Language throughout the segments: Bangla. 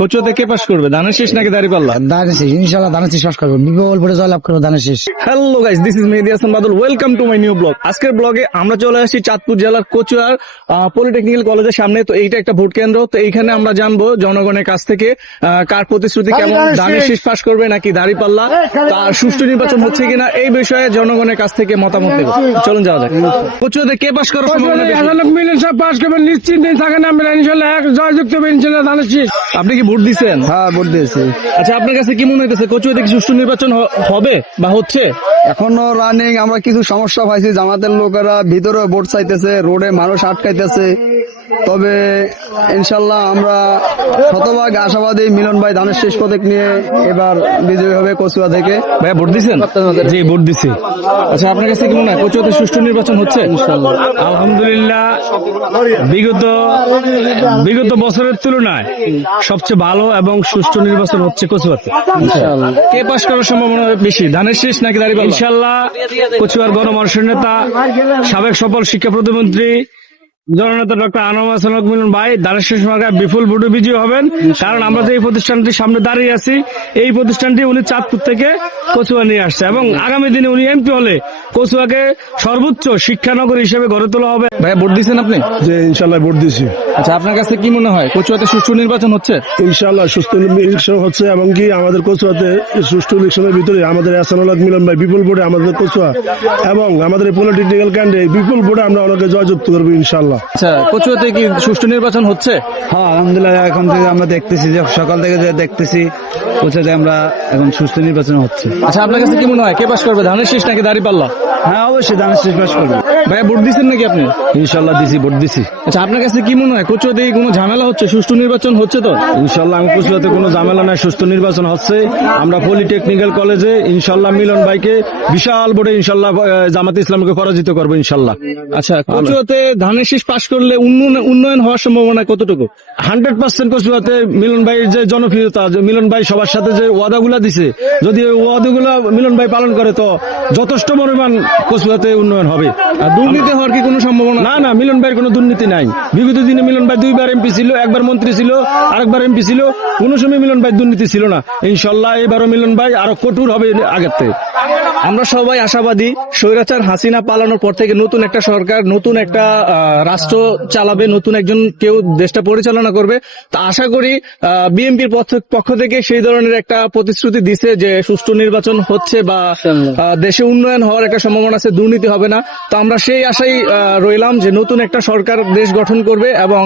কচুয়াতে কে পাস করবে? ধানের শেষ নাকি দাঁড়িয়ে পাল্লা? দানের শেষ ইনশাল্লাহ দানের শেষ করব। বিপুল ভোটে জয়লাভ করব দানের শেষ। Hello guys this is Mehedi Hasan Badal welcome to my new blog আজকের ব্লগে আমরা চলে আসি চাঁদপুর জেলার কচুয়ার পলিটেকনিক্যাল কলেজের সামনে। তো এইটা একটা ভোট কেন্দ্র। তো এইখানে আমরা জানব জনগণের কাছ থেকে কার প্রতিশ্রুতি কেমন ধানের শেষ। পাস করবে নাকি দাঁড়ি পাল্লা? তার সুষ্ঠু নির্বাচন হচ্ছে কিনা এই বিষয়ে জনগণের কাছ থেকে মতামত দেবো চলুন যাওয়া যাক। কচুয়াতে কে পাস করার সম্ভাবনা বেশি? পাস করবেন নিশ্চিন্তে থাকেন আমরা ইনশাল্লাহ এক জয়যুক্ত ইনশাল্লাহ দানের শেষ। আপনি কি ভোট দিচ্ছেন হ্যাঁ ভোট দিয়েছি। আচ্ছা আপনার কাছে কি মনে হইতেছে কচুয়াতে কি সুষ্ঠু নির্বাচন হবে বা হচ্ছে? এখনও রানিং আমরা কিছু সমস্যা পাইছি জামাতের লোকেরা ভিতরে ভোট চাইতেছে রোডে মানুষ আটকাইতেছে। তবে ইনশাল্লাহ আমরা শতভাগ আশাবাদী মিলন ভাই ধানের শেষ পদক নিয়ে এবার বিজয়ী হবে কচুয়া থেকে। ভাইয়া ভোট দিচ্ছেন জি ভোট দিচ্ছি আচ্ছা আপনার কাছে কি মনে হয় কচুয়াতে সুষ্ঠু নির্বাচন হচ্ছে? আলহামদুলিল্লাহ বিগত বিগত বছরের তুলনায় সবচেয়ে ভালো এবং সুষ্ঠু নির্বাচন হচ্ছে কচুয়াতে। কে পাশ করার সম্ভাবনা বেশি? ধানের শেষ নাকি দাঁড়িয়ে ইনশাল্লাহ কচুয়ার গণমানুষের নেতা সাবেক সফল শিক্ষা প্রতিমন্ত্রী জননেতা ডক্টর আনোয়ার হাসান মিলন ভাই দানের শেষ মার্কায় বিপুল ভোটে বিজয়ী হবেন। কারণ আমরা যে এই প্রতিষ্ঠানটির সামনে দাঁড়িয়ে আছি এই প্রতিষ্ঠানটি উনি চাঁদপুর থেকে কচুয়া নিয়ে আসছে এবং আগামী দিনে উনি এমপি হলে কচুয়াকে সর্বোচ্চ শিক্ষানগর হিসেবে গড়ে তোলা হবে। ভাইয়া ভোট দিচ্ছেন আপনি? যে ইনশাল্লাহ ভোট দিছি আচ্ছা আপনার কাছে কি মনে হয়? কচুয়াতে সুষ্ঠু নির্বাচন হচ্ছে? ইনশাল্লাহ সুস্থ ইলেকশন হচ্ছে এবং কি আমাদের কচুয়াতে সুষ্ঠু ইলেকশনের ভিতরে আমাদের হাসানুল্লাহ মিলন ভাই বিপুল ভোটে আমাদের কচুয়া এবং আমাদের পলিটিক্যাল ক্যান্ডে বিপুল বোর্ডে আমরা অনেকে জয়যুক্ত করব ইনশাল্লাহ আচ্ছা কচুয়াতে কি সুষ্ঠু নির্বাচন হচ্ছে? হ্যাঁ আলহামদুলিল্লাহ এখন থেকে আমরা দেখতেছি যে সকাল থেকে যে দেখতেছি কচুয়াতে আমরা এখন সুস্থ নির্বাচন হচ্ছে। আচ্ছা আপনার কাছে কি মনে হয়? কে পাশ করবে ধানের শেষ নাকি দাঁড়িয়ে পাল্লা? হ্যাঁ অবশ্যই ধানের শেষ পাস করব। ভাইয়া ভোট দিচ্ছেন নাকি আপনি? ইনশাল্লাহ দিছি ভোট দিছি। আচ্ছা আপনার কাছে কি মনে হয়? কচুয়াতে কি কোনো ঝামেলা হচ্ছে? সুষ্ঠু নির্বাচন হচ্ছে তো? ইনশাল্লাহ আমি কুচুয়াতে কোনো ঝামেলা নাই নির্বাচন হচ্ছে। আমরা পলিটেকনিক্যাল কলেজে ইনশাল্লাহ মিলন ভাইকে বিশাল ভোটে ইনশাল্লাহ জামাতে ইসলামকে পরাজিত করব ইনশাল্লাহ। আচ্ছা কচুয়াতে ধানের শেষ পাশ করলে উন্নয়ন হওয়ার সম্ভাবনা কতটুকু? হান্ড্রেড পার্সেন্ট কচুয়াতে মিলন ভাইয়ের যে জনপ্রিয়তা মিলন ভাই সবার সাথে যে ওয়াদাগুলা দিছে যদি ওই ওয়াদাগুলা মিলন ভাই পালন করে তো যথেষ্ট পরিমাণ কচুয়াতে উন্নয়ন হবে। আর দুর্নীতি হওয়ার কি কোনো সম্ভাবনা? না না মিলন ভাইয়ের কোনো দুর্নীতি নাই। বিগত দিনে মিলন ভাই দুইবার এমপি ছিল, একবার মন্ত্রী ছিল, আরেকবার এমপি ছিল। কোনো সময় মিলন ভাই দুর্নীতি ছিল না। ইনশাল্লাহ এবারও মিলন ভাই আরও কঠোর হবে আগের থেকে। আমরা সবাই আশাবাদী স্বৈরাচার হাসিনা পালানোর পর থেকে নতুন একটা সরকার নতুন একটা রাষ্ট্র চালাবে নতুন একজন কেউ দেশটা পরিচালনা করবে। তা আশা করি বিএনপির পক্ষ থেকে সেই ধরনের একটা প্রতিশ্রুতি দিছে যে সুষ্ঠু নির্বাচন হচ্ছে বা দেশে উন্নয়ন হওয়ার একটা সম্ভাবনা আছে দুর্নীতি হবে না। তো আমরা সেই আশাই আহ, রইলাম যে নতুন একটা সরকার দেশ গঠন করবে এবং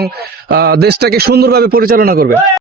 আহ, দেশটাকে সুন্দরভাবে পরিচালনা করবে।